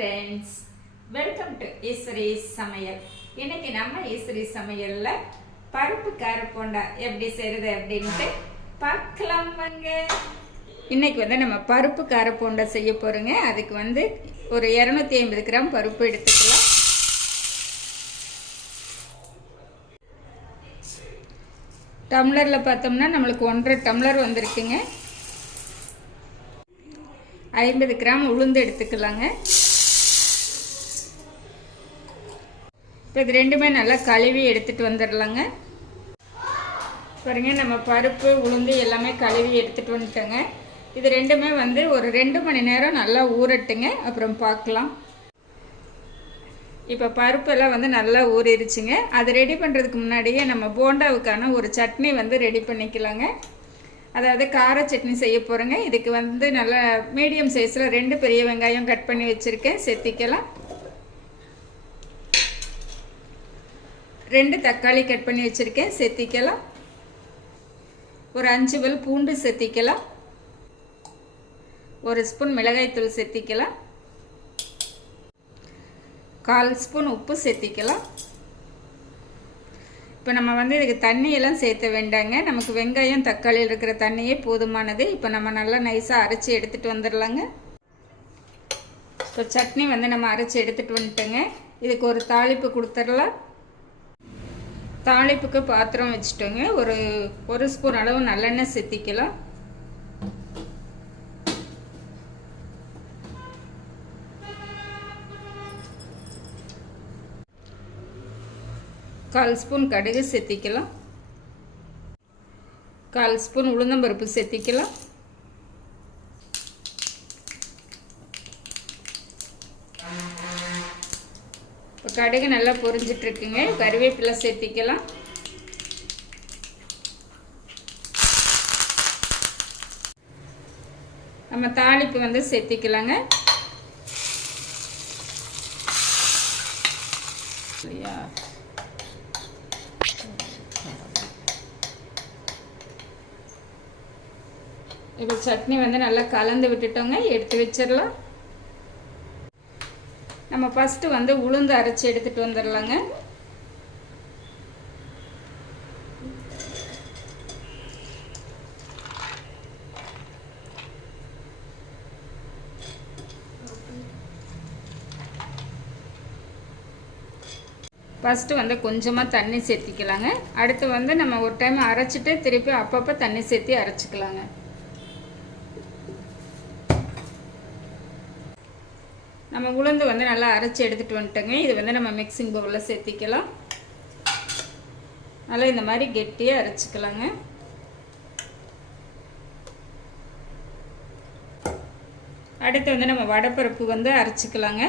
Friends welcome to Eswari சமையல் இன்னைக்கு நம்ம ஈஸ்வரி சமையலில் பருப்பு காரப்போண்டா எப்படி செய்யறது அப்படின்ட்டு பார்க்கலாம் வாங்க. இன்னைக்கு வந்து நம்ம பருப்பு காரப்போண்டா செய்ய போகிறோங்க அதுக்கு வந்து ஒரு இரநூத்தி ஐம்பது கிராம் பருப்பு எடுத்துக்கலாம். டம்ளரில் பார்த்தோம்னா நம்மளுக்கு ஒன்றரை டம்ளர் வந்திருக்குங்க. ஐம்பது கிராம் உளுந்து எடுத்துக்கலாங்க. இப்போ இது ரெண்டுமே நல்லா கழுவி எடுத்துகிட்டு வந்துடலாங்க பாருங்கள் நம்ம பருப்பு உளுந்து எல்லாமே கழுவி எடுத்துகிட்டு வந்துட்டோங்க. இது ரெண்டுமே வந்து ஒரு ரெண்டு மணி நேரம் நல்லா ஊறட்டுங்க. அப்புறம் பார்க்கலாம் இப்போ பருப்பெல்லாம் வந்து நல்லா ஊறிடுச்சுங்க அது ரெடி பண்ணுறதுக்கு முன்னாடியே நம்ம போண்டாவுக்கான ஒரு சட்னி வந்து ரெடி பண்ணிக்கலாங்க. அதாவது கார சட்னி செய்ய போகிறேங்க இதுக்கு வந்து நல்லா மீடியம் சைஸில் ரெண்டு பெரிய வெங்காயம் கட் பண்ணி வச்சுருக்கேன். செத்திக்கலாம். ரெண்டு தக்காளி கட் பண்ணி வச்சுருக்கேன். செத்திக்கலாம். ஒரு அஞ்சு பல் பூண்டு செத்திக்கலாம். ஒரு ஸ்பூன் மிளகாய்த்தூள் செத்திக்கலாம். கால் ஸ்பூன் உப்பு சேர்த்திக்கலாம் இப்போ நம்ம வந்து இதுக்கு தண்ணியெல்லாம் சேர்த்த வேண்டாங்க. நமக்கு வெங்காயம் தக்காளியில் இருக்கிற தண்ணியே போதுமானது. இப்போ நம்ம நல்லா நைஸாக அரைச்சி எடுத்துகிட்டு வந்துடலாங்க. இப்போ சட்னி வந்து நம்ம அரைச்சி எடுத்துகிட்டு வந்துட்டோங்க. இதுக்கு ஒரு தாளிப்பு கொடுத்துடலாம். தாளிப்புக்கு பாத்திரம் வச்சுட்டோங்க. ஒரு ஒரு ஸ்பூன் அளவு நல்லெண்ணெய் சேர்த்திக்கலாம். கால் ஸ்பூன் கடுகு சேர்த்திக்கலாம். கால் ஸ்பூன் உளுந்தம்பருப்பு சேர்த்திக்கலாம். கடுகு நல்லா பொரிஞ்சிட்ருக்குங்க. கருவேப்பிலை சேர்த்திக்கலாம். நம்ம தாளிப்பு வந்து சேர்த்திக்கலாங்க. இப்போ சட்னி வந்து நல்லா கலந்து விட்டுட்டோங்க. எடுத்து வச்சிடலாம். நம்ம ஃபஸ்ட்டு வந்து உளுந்து அரைச்சி எடுத்துகிட்டு வந்துடலாங்க ஃபஸ்ட்டு வந்து கொஞ்சமாக தண்ணி சேர்த்திக்கலாங்க. அடுத்து வந்து நம்ம ஒரு டைம் அரைச்சிட்டு திருப்பி அப்பப்போ தண்ணி சேர்த்தி அரைச்சிக்கலாங்க. நம்ம உளுந்து வந்து நல்லா அரைச்சி எடுத்துகிட்டு வந்துட்டோங்க. இது வந்து நம்ம மிக்சிங் பவுலில் சேர்த்திக்கலாம். நல்லா இந்த மாதிரி கெட்டியாக அரைச்சிக்கலாங்க. அடுத்து வந்து நம்ம வடைப்பருப்பு வந்து அரைச்சிக்கலாங்க.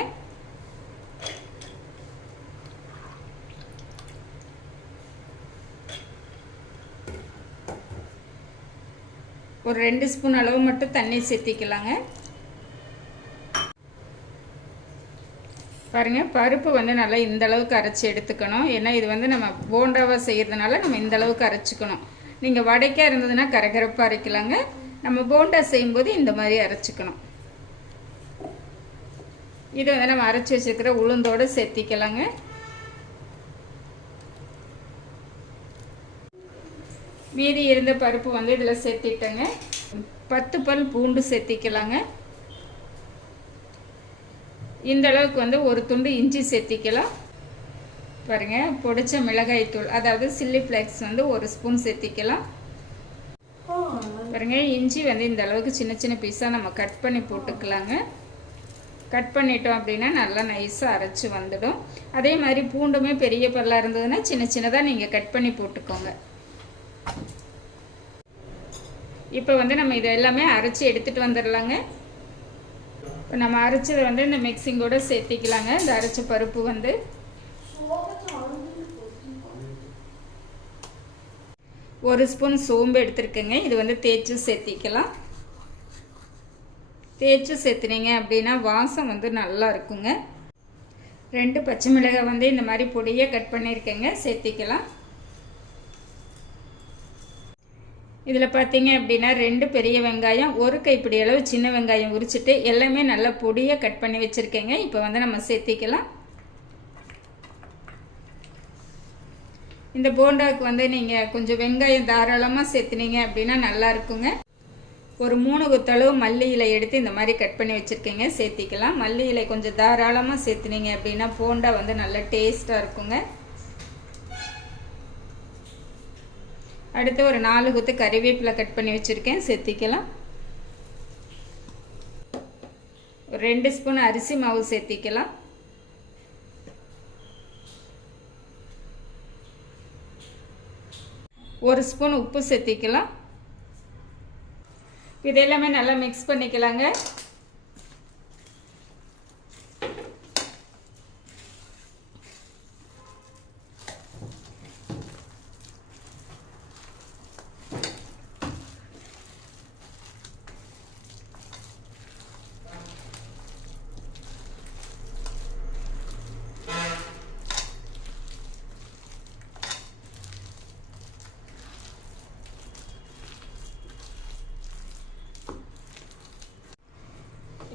ஒரு ரெண்டு ஸ்பூன் அளவு மட்டும் தண்ணி சேர்த்திக்கலாங்க. பாருங்கள் பருப்பு வந்து நல்லா இந்த அளவுக்கு அரைச்சி எடுத்துக்கணும். ஏன்னா இது வந்து நம்ம போண்டாவாக செய்கிறதுனால நம்ம இந்த அளவுக்கு அரைச்சிக்கணும். நீங்கள் வடைக்காக இருந்ததுன்னா கரகரப்பாக அரைக்கலாங்க. நம்ம போண்டா செய்யும்போது இந்த மாதிரி அரைச்சிக்கணும். இது வந்து நம்ம அரைச்சி வச்சுருக்கிற உளுந்தோடு சேர்த்திக்கலாங்க. மீதி இருந்த பருப்பு வந்து இதில் சேர்த்திட்டேங்க. பத்து பல் பூண்டு சேர்த்திக்கலாங்க. இந்த அளவுக்கு வந்து ஒரு துண்டு இஞ்சி சேர்த்திக்கலாம். பாருங்கள் பொடிச்ச மிளகாய் தூள் அதாவது சில்லி ஃப்ளேக்ஸ் வந்து ஒரு ஸ்பூன் சேர்த்திக்கலாம். பாருங்க இஞ்சி வந்து இந்த அளவுக்கு சின்ன சின்ன பீஸாக நம்ம கட் பண்ணி போட்டுக்கலாங்க. கட் பண்ணிட்டோம் அப்படின்னா நல்லா நைஸாக அரைச்சி வந்துடும். அதே மாதிரி பூண்டுமே பெரிய பல்லாக இருந்ததுன்னா சின்ன சின்னதாக நீங்கள் கட் பண்ணி போட்டுக்கோங்க. இப்போ வந்து நம்ம இதை எல்லாமே அரைச்சி எடுத்துகிட்டு வந்துடலாங்க. இப்போ நம்ம அரைச்சதை வந்து இந்த மிக்சிங்கோட சேர்த்திக்கலாங்க. இந்த அரைச்ச பருப்பு வந்து. ஒரு ஸ்பூன் சோம்பு எடுத்துருக்கேங்க. இது வந்து தேய்ச்சி சேர்த்திக்கலாம். தேய்ச்சி சேர்த்துனீங்க அப்படின்னா வாசம் வந்து நல்லா இருக்குங்க. ரெண்டு பச்சை மிளகாய் வந்து இந்த மாதிரி பொடியாக கட் பண்ணியிருக்கேங்க. சேர்த்திக்கலாம். இதில் பார்த்தீங்க அப்படின்னா ரெண்டு பெரிய வெங்காயம் ஒரு கைப்பிடி அளவு சின்ன வெங்காயம் உரிச்சிட்டு எல்லாமே நல்லா பொடியாக கட் பண்ணி வச்சுருக்கேங்க. இப்போ வந்து நம்ம சேர்த்திக்கலாம். இந்த போண்டாவுக்கு வந்து நீங்கள் கொஞ்சம் வெங்காயம் தாராளமாக சேர்த்துனீங்க அப்படின்னா நல்லா இருக்குங்க. ஒரு மூணு குத்தளவு மல்லி இலை எடுத்து இந்த மாதிரி கட் பண்ணி வச்சுருக்கீங்க. சேர்த்திக்கலாம். மல்லி இலை கொஞ்சம் தாராளமாக சேர்த்துனீங்க அப்படின்னா போண்டா வந்து நல்லா டேஸ்ட்டாக இருக்குங்க. அடுத்து ஒரு நாலு குத்து கறிவேப்பிலை கட் பண்ணி வச்சுருக்கேன். சேர்த்திக்கலாம் ஒரு ரெண்டு ஸ்பூன் அரிசி மாவு சேர்த்திக்கலாம் ஒரு ஸ்பூன் உப்பு சேர்த்திக்கலாம் இது எல்லாமே நல்லா மிக்ஸ் பண்ணிக்கலாங்க.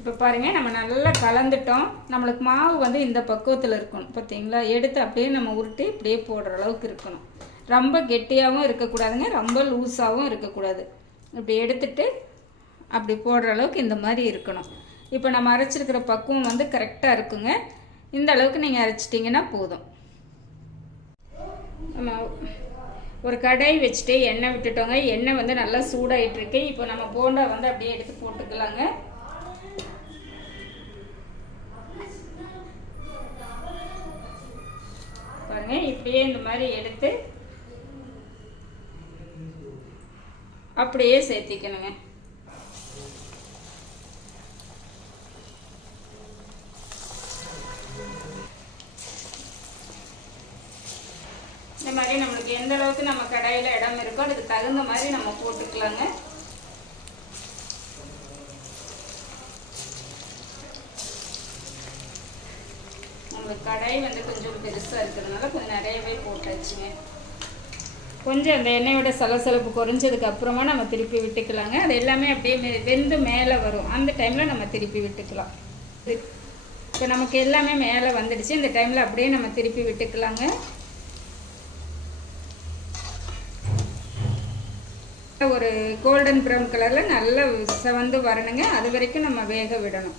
இப்போ பாருங்கள் நம்ம நல்லா கலந்துட்டோம். நம்மளுக்கு மாவு வந்து இந்த பக்குவத்தில் இருக்கணும் பார்த்தீங்களா எடுத்து அப்படியே நம்ம உருட்டி இப்படியே போடுற அளவுக்கு இருக்கணும். ரொம்ப கெட்டியாகவும் இருக்கக்கூடாதுங்க ரொம்ப லூஸாகவும் இருக்கக்கூடாது. இப்படி எடுத்துட்டு அப்படி போடுற அளவுக்கு இந்த மாதிரி இருக்கணும். இப்போ நம்ம அரைச்சிருக்கிற பக்குவம் வந்து கரெக்டாக இருக்குங்க. இந்த அளவுக்கு நீங்கள் அரைச்சிட்டிங்கன்னா போதும். ஒரு கடாய் வச்சுட்டு எண்ணெய் விட்டுட்டோங்க. எண்ணெய் வந்து நல்லா சூடாகிட்டு இருக்கு. இப்போ நம்ம போண்டா வந்து அப்படியே எடுத்து போட்டுக்கலாங்க. பாருங்க. இப்படியே இந்த மாதிரி எடுத்து அப்படியே சேர்த்திக்கணுங்க. இந்த மாதிரி நம்மளுக்கு எந்த அளவுக்கு நம்ம கடாயில் இடம் இருக்கோ அதுக்கு தகுந்த மாதிரி நம்ம போட்டுக்கலாங்க. நம்மளுக்கு கடாய் வந்து கொஞ்சம் பெருசாக இருக்கிறதுனால கொஞ்சம் நிறையவே போட்டாச்சுங்க. கொஞ்சம் அந்த எண்ணெயோட சலசலப்பு குறைஞ்சதுக்கு அப்புறமா நம்ம திருப்பி விட்டுக்கலாங்க. அது எல்லாமே அப்படியே வெந்து மேலே வரும். அந்த டைமில் நம்ம திருப்பி விட்டுக்கலாம். இப்போ நமக்கு எல்லாமே மேலே வந்துடுச்சு. இந்த டைமில் அப்படியே நம்ம திருப்பி விட்டுக்கலாங்க. ஒரு கோல்டன் ப்ரௌன் கலரில் நல்லா செவந்து வரணுங்க. அது வரைக்கும் நம்ம வேக விடணும்.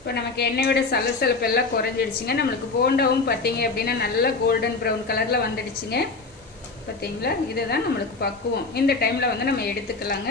இப்போ நமக்கு எண்ணெயோட சலசலப்பு எல்லாம் குறைஞ்சிடுச்சுங்க. நம்மளுக்கு போண்டாவும் பார்த்தீங்க அப்படின்னா நல்லா கோல்டன் ப்ரௌன் கலரில் வந்துடுச்சுங்க. பார்த்தீங்களா இதை தான் நம்மளுக்கு பக்குவம். இந்த டைமில் வந்து நம்ம எடுத்துக்கலாங்க.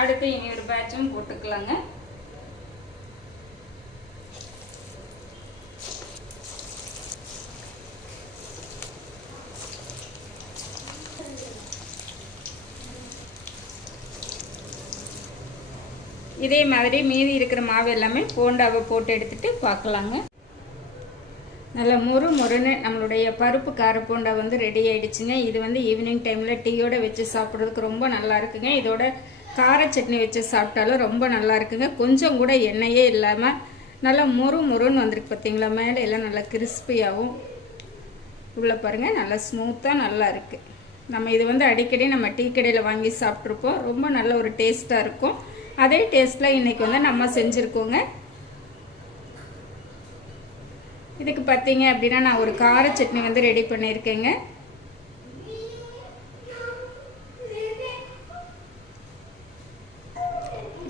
அடுத்து இனி ஒரு பேட்சும் போட்டுக்கலாங்க. இதே மாதிரி மீதி இருக்கிற மாவு எல்லாமே போண்டாவை போட்டு எடுத்துட்டு பார்க்கலாங்க. நல்ல முறு முறுன்னு நம்மளுடைய பருப்பு கார போண்டா வந்து ரெடி ஆகிடுச்சுங்க இது வந்து ஈவினிங் டைமில் டீயோட வச்சு சாப்பிட்றதுக்கு ரொம்ப நல்லா இருக்குங்க. இதோட கார சட்னி வச்சு சாப்பிட்டாலும் ரொம்ப நல்லா இருக்குங்க. கொஞ்சம் கூட எண்ணெயே இல்லாமல் நல்லா மொறு மொறுன்னு வந்திருக்கு பார்த்தீங்களா மேலே எல்லாம் நல்லா கிறிஸ்பியாகவும் உள்ளே பாருங்கள் நல்லா ஸ்மூத்தாக நல்லா இருக்குது நம்ம இது வந்து அடிக்கடி நம்ம டீ கடையில் வாங்கி சாப்பிட்ருப்போம் ரொம்ப நல்ல ஒரு டேஸ்ட்டாக இருக்கும். அதே டேஸ்ட்டில் இன்றைக்கி வந்து நம்ம செஞ்சுருக்கோங்க. இதுக்கு பார்த்தீங்க அப்படின்னா நான் ஒரு கார சட்னி வந்து ரெடி பண்ணியிருக்கேங்க.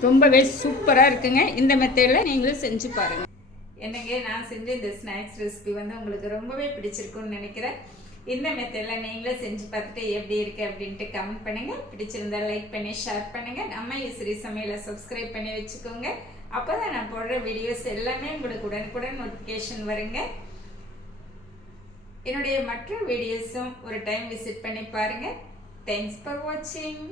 ரொம்பவே சூப்பராக இருக்குங்க. இந்த மெத்தடில் நீங்களும் செஞ்சு பாருங்கள் என்னங்க நான் செஞ்ச இந்த ஸ்நாக்ஸ் ரெசிபி வந்து உங்களுக்கு ரொம்பவே பிடிச்சிருக்கும்னு நினைக்கிறேன். இந்த மெத்தடில் நீங்களும் செஞ்சு பார்த்துட்டு எப்படி இருக்குது அப்படின்ட்டு கமெண்ட் பண்ணுங்கள் பிடிச்சிருந்தா லைக் பண்ணி ஷேர் பண்ணுங்கள் நம்ம இஸ்ரீ சமையலை சப்ஸ்கிரைப் பண்ணி வச்சுக்கோங்க. அப்போ தான் நான் போடுற வீடியோஸ் எல்லாமே உங்களுக்கு உடனுக்குடன் நோட்டிஃபிகேஷன் வருங்க. என்னுடைய மற்ற வீடியோஸும் ஒரு டைம் விசிட் பண்ணி பாருங்க. தேங்க்ஸ் ஃபார் வாட்சிங்